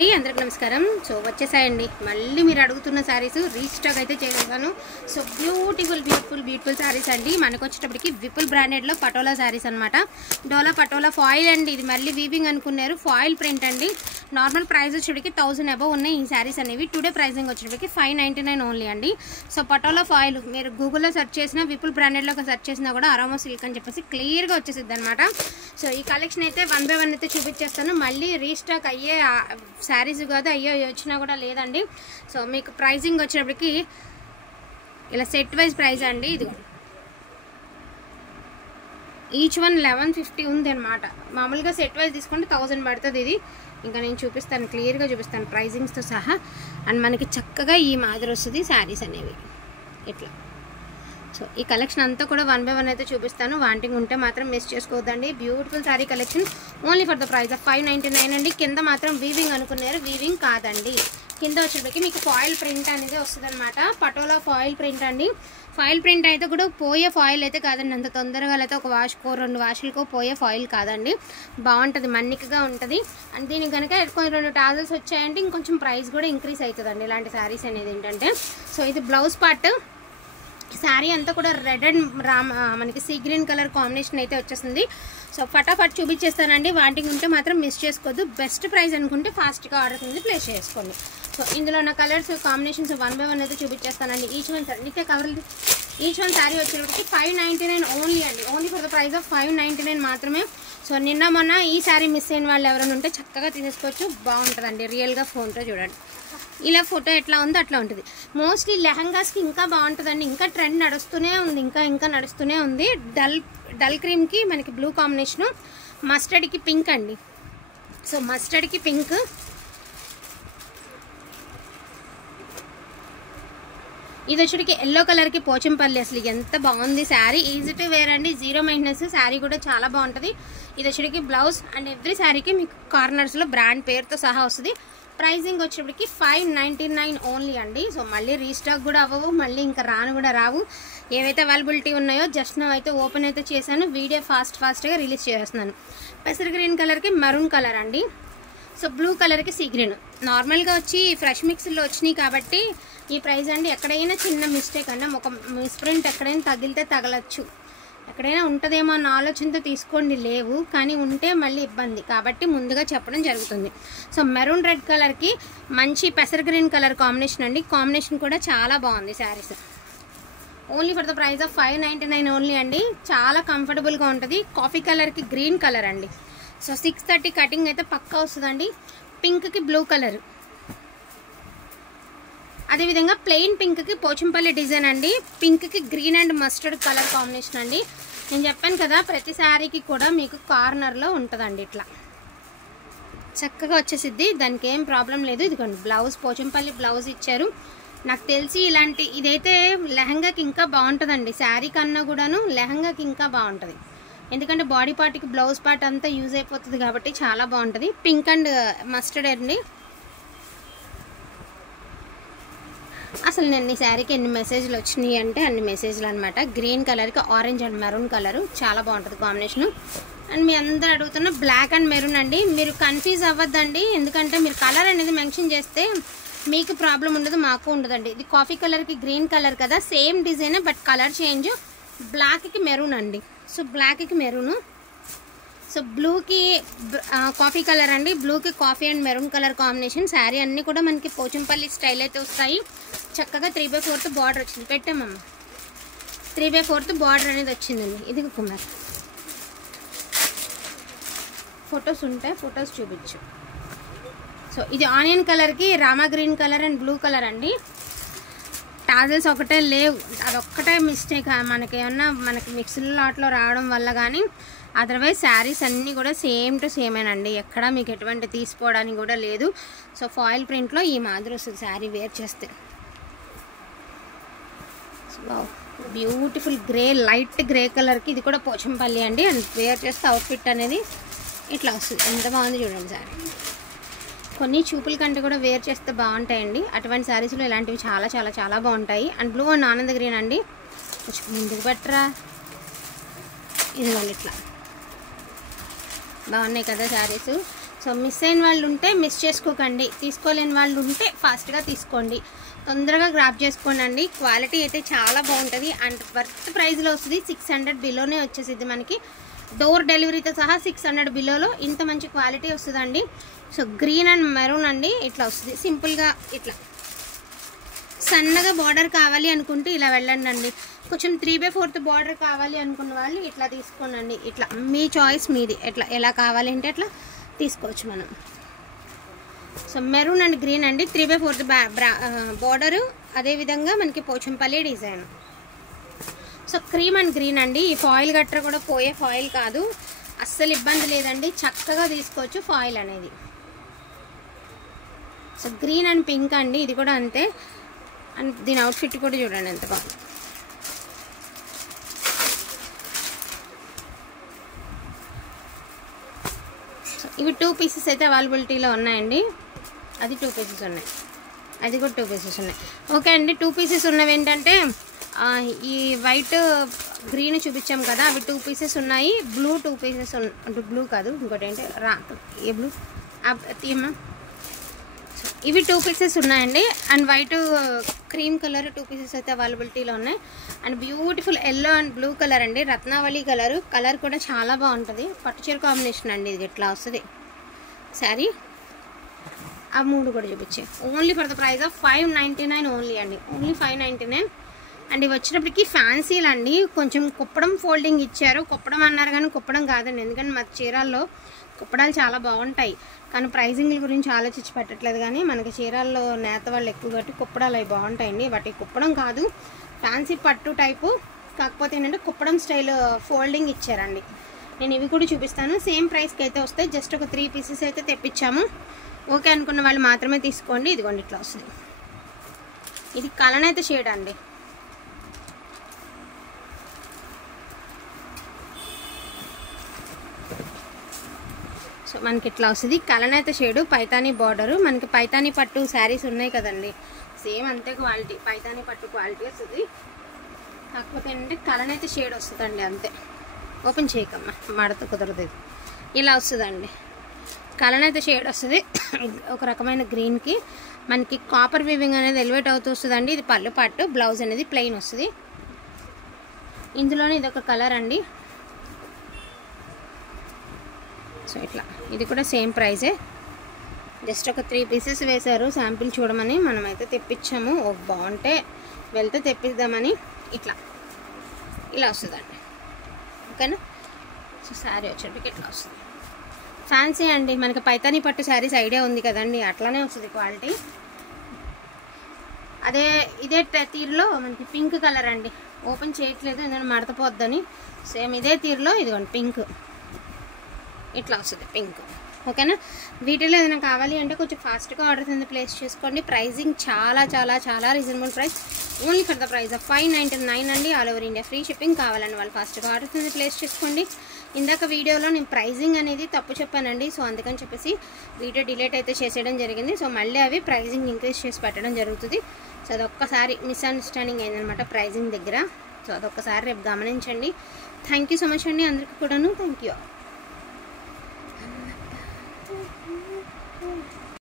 అందరికి నమస్కారం. సో వచ్చేసాయండి మళ్ళీ మీరు అడుగుతున్న శారీస్ రీస్టాక్ అయితే చేసేసాను. సో బ్యూటిఫుల్ శారీస్ అండి. మనకు వచ్చేటప్పటికి విపుల్ బ్రాండెడ్లో పటోలా శారీస్ అనమాట. డోలా పటోలా ఫాయిల్ అండి. ఇది మళ్ళీ వీవింగ్ అనుకున్నారు, ఫాయిల్ ప్రింట్ అండి. నార్మల్ ప్రైస్ వచ్చేటప్పటికి 1000 అబవ్ ఉన్నాయి ఈ శారీస్ అనేవి. టుడే ప్రైసింగ్ వచ్చేటప్పటికి 599 ఓన్లీ అండి. సో పటోలా ఫాయిల్ మీరు గూగుల్లో సెర్చ్ చేసినా, విపుల్ బ్రాండెడ్లో సెర్చ్ చేసినా కూడా అరోమా సిల్క్ అని చెప్పేసి క్లియర్గా వచ్చేసిద్ది అనమాట. సో ఈ కలెక్షన్ అయితే 1 by 1 అయితే చూపించేస్తాను. మళ్ళీ రీస్టాక్ అయ్యే శారీస్ కాదు, అయ్యో వచ్చినా కూడా లేదండి. సో మీకు ప్రైజింగ్ వచ్చేటప్పటికి ఇలా సెట్ వైజ్ ప్రైస్ అండి. ఇది ఈచ్ వన్ 1150 ఉంది అనమాట. మామూలుగా సెట్ వైజ్ తీసుకుంటే 1000 పడుతుంది. ఇది ఇంకా నేను చూపిస్తాను, క్లియర్గా చూపిస్తాను ప్రైజింగ్స్తో సహా. అండ్ మనకి చక్కగా ఈ మాదిరి వస్తుంది శారీస్ అనేవి ఇట్లా. సో ఈ కలెక్షన్ అంతా కూడా 1 by 1 అయితే చూపిస్తాను. వాంటింగ్ ఉంటే మాత్రం మిస్ చేసుకోవద్దండి. Beautiful sari collection only for the price of 599 అండి. కింద మాత్రం వీవింగ్ అనుకున్నారు, వీవింగ్ కాదండి. కింద వచ్చేటప్పటికి మీకు ఫాయిల్ ప్రింట్ అనేది వస్తుంది అనమాట. పటోలా ఫాయిల్ ప్రింట్ అండి. ఫాయిల్ ప్రింట్ అయితే కూడా పోయే ఫాయిల్ అయితే కాదండి. అంత తొందరగా అయితే ఒక వాష్కో 2 వాష్లకో పోయే ఫాయిల్ కాదండి. బాగుంటుంది, మన్నికగా ఉంటుంది. అండ్ దీనికి కనుక 2 టాజల్స్ వచ్చాయంటే ఇంకొంచెం ప్రైస్ కూడా ఇంక్రీజ్ అవుతుందండి ఇలాంటి శారీస్ అనేది ఏంటంటే. సో ఇది బ్లౌజ్ పార్ట్. శారీ అంతా కూడా రెడ్ అండ్ మనకి సీ గ్రీన్ కలర్ కాంబినేషన్ అయితే వచ్చేస్తుంది. సో ఫటాఫట్ చూపించేస్తానండి. వాటికి ఉంటే మాత్రం మిస్ చేసుకోవద్దు. బెస్ట్ ప్రైస్ అనుకుంటే ఫాస్ట్గా ఆర్డర్ కింద ప్లేస్ చేసుకోండి. సో ఇందులో ఉన్న కలర్స్ కాంబినేషన్స్ 1 by 1 అయితే చూపించేస్తానండి. ఈచ్ వన్ సారీ నిత్య కవర్లు ఈచ్ వన్ శారీ వచ్చేటప్పటికి 599 ఓన్లీ అండి. Only for the price of 599 మాత్రమే. సో నిన్న మొన్న ఈ శారీ మిస్ అయిన వాళ్ళు ఎవరైనా ఉంటే చక్కగా తీసేసుకోవచ్చు. బాగుంటుందండి. రియల్గా ఫోన్తో చూడండి. ఇలా ఫోటో ఎట్లా ఉందో అట్లా ఉంటుంది. మోస్ట్లీ లెహంగాస్కి ఇంకా బాగుంటుందండి. ఇంకా ట్రెండ్ నడుస్తూనే ఉంది, ఇంకా నడుస్తూనే ఉంది. డల్ క్రీమ్కి మనకి బ్లూ కాంబినేషను, మస్టర్డ్కి పింక్ అండి. సో మస్టర్డ్కి పింక్, ఇది వచ్చేటికి ఎల్లో కలర్కి పోచంపల్లి. అసలు ఎంత బాగుంది శారీ. ఈజీ టు వేర్ అండి, 0 మెయింటెనెన్స్. శారీ కూడా చాలా బాగుంటుంది. ఇది వచ్చేటికి బ్లౌజ్. అండ్ ఎవ్రీ శారీకి మీకు కార్నర్స్లో బ్రాండ్ పేరుతో సహా వస్తుంది. ప్రైజింగ్ వచ్చేటప్పటికి 599 ఓన్లీ అండి. సో మళ్ళీ రీస్టాక్ కూడా అవ్వవు, మళ్ళీ ఇంకా రాను కూడా రావు. ఏవైతే అవైలబిలిటీ ఉన్నాయో జస్ట్ నా అయితే ఓపెన్ అయితే చేశాను. వీడియో ఫాస్ట్గా రిలీజ్ చేస్తున్నాను. పెసర్ గ్రీన్ కలర్కి మెరూన్ కలర్ అండి. సో బ్లూ కలర్కి సీ గ్రీన్. నార్మల్గా వచ్చి ఫ్రెష్ మిక్స్లో వచ్చినాయి కాబట్టి ఈ ప్రైస్ అండి. ఎక్కడైనా చిన్న మిస్టేక్ అన్నా ఒక మిస్ప్రింట్ ఎక్కడైనా తగిలితే తగలచ్చు, ఎక్కడైనా ఉంటుందేమో అన్న ఆలోచనతో తీసుకోండి. లేవు కానీ ఉంటే మళ్ళీ ఇబ్బంది కాబట్టి ముందుగా చెప్పడం జరుగుతుంది. సో మెరూన్ రెడ్ కలర్కి మంచి పెసర్ గ్రీన్ కలర్ కాంబినేషన్ అండి. కాంబినేషన్ కూడా చాలా బాగుంది saris. Only for the price of 599 only అండి. చాలా కంఫర్టబుల్గా ఉంటుంది. కాఫీ కలర్కి గ్రీన్ కలర్ అండి. సో 630 కటింగ్ అయితే పక్కా వస్తుందండి. పింక్కి బ్లూ కలర్, అదేవిధంగా ప్లెయిన్ పింక్కి పోచంపల్లి డిజైన్ అండి. పింక్కి green and mustard colour combination అండి. నేను చెప్పాను కదా ప్రతి శారీకి కూడా మీకు కార్నర్లో ఉంటుందండి. ఇట్లా చక్కగా వచ్చేసిద్ది, దానికి ఏం ప్రాబ్లం లేదు. ఇదిగోండి బ్లౌజ్, పోచంపల్లి బ్లౌజ్ ఇచ్చారు. నాకు తెలిసి ఇదైతే లెహంగాకి ఇంకా బాగుంటుందండి. శారీ కన్నా కూడాను లెహంగాకి ఇంకా బాగుంటుంది. ఎందుకంటే బాడీ పార్ట్కి బ్లౌజ్ పార్ట్ అంతా యూజ్ అయిపోతుంది కాబట్టి చాలా బాగుంటుంది. పింక్ అండ్ మస్టర్డ్ అండి. అసలు నేను ఈ శారీకి ఎన్ని మెసేజ్లు వచ్చినాయి అంటే అన్ని మెసేజ్లు అనమాట. గ్రీన్ కలర్కి ఆరెంజ్ అండ్ మెరూన్ కలరు చాలా బాగుంటుంది కాంబినేషను. అండ్ మీ అందరూ అడుగుతున్న బ్లాక్ అండ్ మెరూన్ అండి. మీరు కన్ఫ్యూజ్ అవ్వద్దండి, ఎందుకంటే మీరు కలర్ అనేది మెన్షన్ చేస్తే మీకు ప్రాబ్లం ఉండదు, మాకు ఉండదండి. ఇది కాఫీ కలర్కి గ్రీన్ కలర్ కదా, same design but colour change. బ్లాక్కి మెరూన్ అండి. సో బ్లాక్కి మెరూను. సో బ్లూకి కాఫీ కలర్ అండి. బ్లూకి coffee and maroon colour combination. Sari అన్నీ కూడా మనకి పోచంపల్లి స్టైల్ అయితే వస్తాయి. చక్కగా 3/4 బార్డర్ వచ్చింది. పెట్టామమ్మ 3/4 బార్డర్ అనేది వచ్చిందండి. ఇది కుమార్ ఫొటోస్ ఉంటాయి, ఫొటోస్ చూపించు. సో ఇది ఆనియన్ కలర్కి Rama green colour and blue colour అండి. టాజల్స్ ఒకటే లేవు, అదొక్కటే మిస్టేక్ మనకి మిక్స్డ్ లాట్లో రావడం వల్ల. కానీ అదర్వైజ్ శారీస్ అన్నీ కూడా సేమ్ టు సేమేనండి. ఎక్కడ మీకు ఎటువంటి తీసుకోవడానికి కూడా లేదు. సో ఫాయిల్ ప్రింట్లో ఈ మాదిరి వస్తుంది శారీ వేర్ చేస్తే. బ్యూటిఫుల్ గ్రే, లైట్ గ్రే కలర్కి ఇది కూడా పోచంపల్లి అండి. అండ్ వేర్ చేస్తే అవుట్ఫిట్ అనేది ఇట్లా వస్తుంది. ఎంత బాగుంది చూడండి శారీ. కొన్ని చూపుల కంటే కూడా వేర్ చేస్తే బాగుంటాయండి. అటువంటి శారీస్లో ఇలాంటివి చాలా చాలా చాలా బాగుంటాయి. అండ్ బ్లూ అండ్ ఆనంద గ్రీన్ అండి. కొంచెం ముందుకు పెట్టరా. ఇది వాళ్ళు ఇట్లా బాగున్నాయి కదా శారీస్. సో మిస్ అయిన వాళ్ళు ఉంటే మిస్ చేసుకోకండి, తీసుకోలేని వాళ్ళు ఉంటే ఫాస్ట్గా తీసుకోండి, తొందరగా గ్రాప్ చేసుకోండి. క్వాలిటీ అయితే చాలా బాగుంటుంది అండ్ వర్త్ ప్రైస్లో వస్తుంది. 600 బిలోనే వచ్చేసింది మనకి, డోర్ డెలివరీతో సహా 600 బిలోలో ఇంత మంచి క్వాలిటీ వస్తుందండి. సో గ్రీన్ అండ్ మెరూన్ అండి, ఇట్లా వస్తుంది సింపుల్గా. ఇట్లా సన్నగా బార్డర్ కావాలి అనుకుంటే ఇలా వెళ్ళండి అండి. కొంచెం 3/4 బార్డర్ కావాలి అనుకున్న వాళ్ళు ఇట్లా తీసుకోనండి. ఇట్లా మీ చాయిస్ మీది, ఎట్లా ఎలా కావాలి అంటే అట్లా తీసుకోవచ్చు మనం. సో మెరూన్ అండ్ గ్రీన్ అండి, 3/4 బార్డరు, అదేవిధంగా మనకి Pochampally design. So cream and green అండి, ఈ ఫాయిల్ గట్రా కూడా పోయే ఫాయిల్ కాదు, అస్సలు ఇబ్బంది లేదండి, చక్కగా తీసుకోవచ్చు ఫాయిల్ అనేది. సో గ్రీన్ అండ్ పింక్ అండి, ఇది కూడా అంతే. అండ్ దీని అవుట్ఫిట్ కూడా చూడండి ఎంత బాగుంది. సో ఇవి 2 పీసెస్ అయితే అవైలబిలిటీలో ఉన్నాయండి, అది 2 పీసెస్ ఉన్నాయి, అది కూడా 2 పీసెస్ ఉన్నాయి. ఓకే అండి, 2 పీసెస్ ఉన్నవి ఏంటంటే ఈ వైట్ గ్రీన్ చూపించాం కదా, అవి 2 పీసెస్ ఉన్నాయి. బ్లూ 2 పీసెస్ అంటే బ్లూ కాదు ఇంకోటి ఏంటి ఏ బ్లూ తీయమ్మా. ఇవి 2 పీసెస్ ఉన్నాయండి. And white cream colour 2 pieces అయితే అవైలబిలిటీలో ఉన్నాయి. And beautiful yellow and blue colour అండి, రత్నావళి కలర్ కూడా చాలా బాగుంటుంది. పట్టుచీర కాంబినేషన్ అండి, ఇది ఇట్లా వస్తుంది శారీ. ఆ 3 కూడా చూపించే only for the price of 599 only అండి, ఓన్లీ 599. అండ్ ఇవి వచ్చినప్పటికీ ఫ్యాన్సీలు అండి, కొంచెం కుప్పడం ఫోల్డింగ్ ఇచ్చారు. కుప్పడం అన్నారు కానీ కుప్పడం కాదండి, ఎందుకంటే మా చీరాల్లో కుప్పడాలు చాలా బాగుంటాయి, కానీ ప్రైజింగ్ల గురించి ఆలోచించి పెట్టట్లేదు. కానీ మనకి చీరాల్లో నేత వాళ్ళు ఎక్కువ కట్టి కుప్పడాలు అవి బాగుంటాయండి. వాటి కుప్పడం కాదు, ఫ్యాన్సీ పట్టు టైపు, కాకపోతే ఏంటంటే కుప్పడం స్టైల్ ఫోల్డింగ్ ఇచ్చారండి. నేను ఇవి కూడా చూపిస్తాను, సేమ్ ప్రైస్కి అయితే వస్తాయి. జస్ట్ ఒక 3 పీసెస్ అయితే తెప్పించాము. ఓకే అనుకున్న వాళ్ళు మాత్రమే తీసుకోండి. ఇదిగోండి ఇట్లా వస్తుంది, ఇది కలనైతే షేడ్ అండి. సో మనకి ఇట్లా వస్తుంది కలనైతే షేడు, పైతానీ బార్డరు. మనకి పైతానీ పట్టు శారీస్ ఉన్నాయి కదండి, సేమ్ అంతే క్వాలిటీ, పైతానీ పట్టు క్వాలిటీ వస్తుంది. కాకపోతే ఏంటంటే కలనైతే షేడ్ వస్తుందండి అంతే. ఓపెన్ చేయకమ్మా, మడత కుదరదు. ఇలా వస్తుందండి, కలనైతే షేడ్ వస్తుంది. ఒక రకమైన గ్రీన్కి మనకి కాపర్ వీవింగ్ అనేది ఎలివేట్ అవుతూ వస్తుందండి. ఇది పళ్ళు పట్టు, బ్లౌజ్ అనేది ప్లెయిన్ వస్తుంది. ఇందులోనే ఇదొక కలర్ అండి. సో ఇట్లా ఇది కూడా సేమ్ ప్రైజే, జస్ట్ ఒక 3 పీసెస్ వేశారు శాంపిల్ చూడమని, మనమైతే తెప్పించాము. బాగుంటే వెళ్తే తెప్పిద్దామని. ఇట్లా ఇలా వస్తుందండి, ఓకేనా. సో శారీ వచ్చేటికి ఇట్లా వస్తుంది, ఫ్యాన్సీ అండి. మనకి పైతానీ పట్టు శారీస్ ఐడియా ఉంది కదండి, అట్లానే వస్తుంది క్వాలిటీ. ఇదే తీరులో మనకి పింక్ కలర్ అండి, ఓపెన్ చేయట్లేదు ఎందుకంటే మడతపోద్దని. సేమ్ ఇదే తీరులో ఇదిగోండి పింక్, ఇట్లా వస్తుంది పింక్, ఓకేనా. వీటిలో ఏదైనా కావాలి అంటే కొంచెం ఫాస్ట్గా ఆర్డర్ కింద ప్లేస్ చేసుకోండి. ప్రైజింగ్ చాలా చాలా చాలా reasonable price, only for the price of 599 అండి. All over India free shipping. కావాలని వాళ్ళు ఫాస్ట్గా ఆర్డర్ కింద ప్లేస్ చేసుకోండి. ఇందాక వీడియోలో నేను ప్రైజింగ్ అనేది తప్పు చెప్పానండి, సో అందుకని చెప్పేసి వీడియో డిలీట్ అయితే చేసేయడం జరిగింది. సో మళ్ళీ అవి ప్రైజింగ్ ఇంక్రీజ్ చేసి పెట్టడం జరుగుతుంది. సో అదొక్కసారి మిస్అండర్స్టాండింగ్ అయిందనమాట ప్రైజింగ్ దగ్గర. సో అదొక్కసారి రేపు గమనించండి. థ్యాంక్ యూ సో మచ్ అండి అందరికీ కూడాను. Thank you.